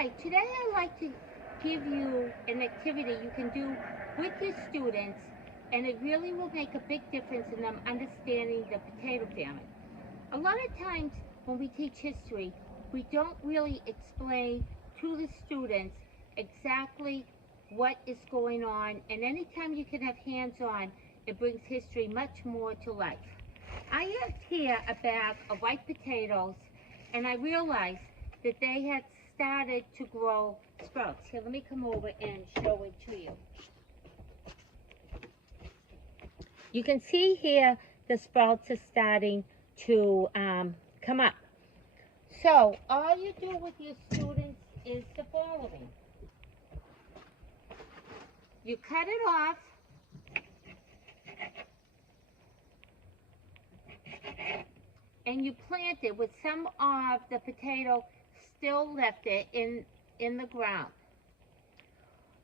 Hi, today I'd like to give you an activity you can do with your students, and it really will make a big difference in them understanding the potato famine. A lot of times when we teach history, we don't really explain to the students exactly what is going on, and anytime you can have hands-on, it brings history much more to life. I have here a bag of white potatoes, and I realized that they had started to grow sprouts. Here, let me come over and show it to you. You can see here the sprouts are starting to come up. So all you do with your students is the following. You cut it off, and you plant it with some of the potato still left in the ground.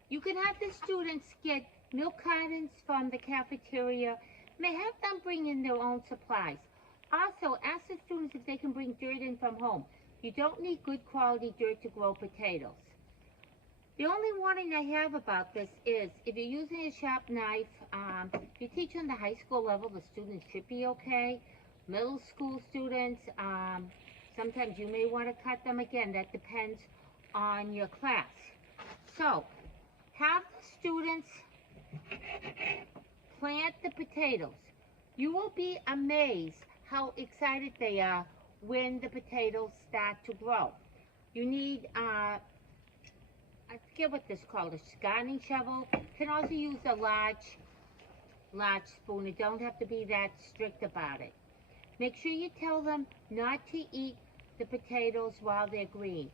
You can have the students get milk cartons from the cafeteria. May have them bring in their own supplies. Also, ask the students if they can bring dirt in from home. You don't need good quality dirt to grow potatoes. The only warning I have about this is if you're using a sharp knife, if you teach on the high school level, the students should be okay. Middle school students, sometimes you may want to cut them again. That depends on your class. So, have the students plant the potatoes. You will be amazed how excited they are when the potatoes start to grow. You need, I forget what this is called, a gardening shovel. You can also use a large spoon. You don't have to be that strict about it. Make sure you tell them not to eat the potatoes while they're green.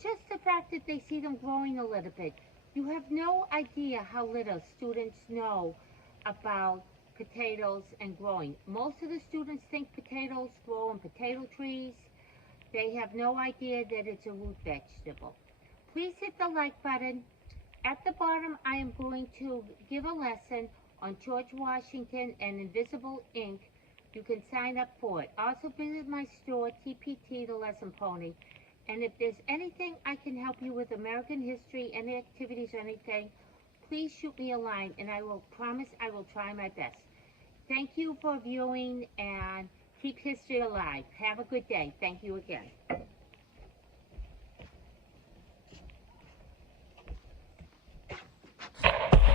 Just the fact that they see them growing a little bit, you have no idea how little students know about potatoes and growing. Most of the students think potatoes grow in potato trees. They have no idea that it's a root vegetable. Please hit the like button. At the bottom, I am going to give a lesson on George Washington and invisible ink. You can sign up for it. Also visit my store, TPT The Lesson Pony. And if there's anything I can help you with American history, any activities or anything, please shoot me a line, and I will promise I will try my best. Thank you for viewing, and keep history alive. Have a good day. Thank you again.